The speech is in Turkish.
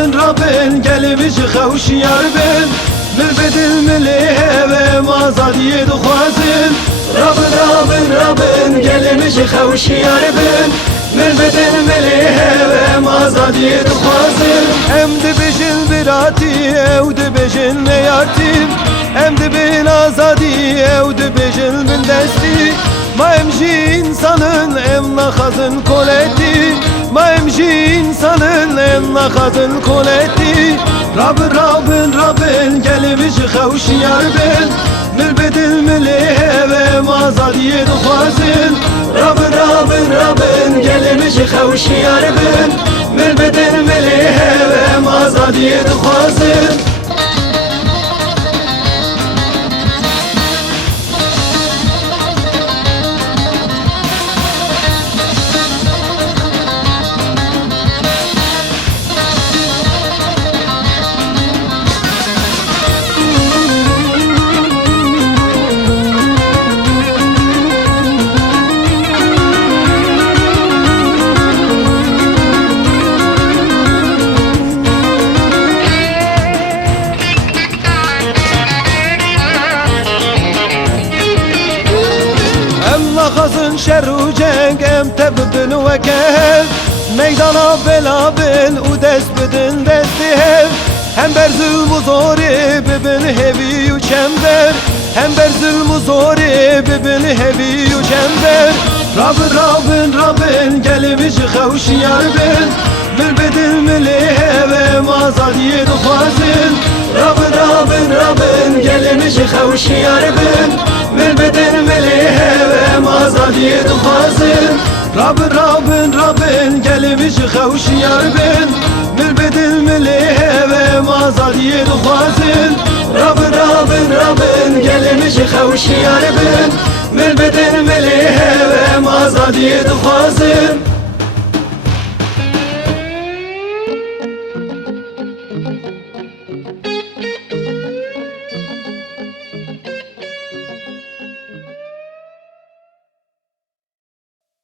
Rabin gelmiş خوشیار بن مل بدل ملیه و مازادی دخوازن رابن gelmiş خوشیار بن مل بدل ملیه و مازادی دخوازن hem de bejin birati ev de bejin neyartim hem de bin azadi ev de bejin min desti ma emji insanın em nakazın koleti ma emji insanın em nakazın koleti Rabin gelmiş خوشیار بن مل بدل ملیه و مازادی دخوازن Rabin gelmiş خوشیار بن مل بدل ملیه و مازادی دخوازن Nakazın şerru cenk em tebdin ve kev Meydana belabin u dest bidin desti hev Hem ber zulmu zori bibin hevi u çember Hem ber zulmu zori bibin hevi u çember Rabin gelmiş خوشیار بن مل بدل ملیه و مازادی دخوازن Rabin gelmiş خوشیار بن مل بدل ملیه و مازادی دخوازن Rabin gelmiş خوشیار بن مل بدل ملیه و مازادی دخوازن Rabin gelmiş خوشیار بن مل بدل ملیه و مازادی دخوازن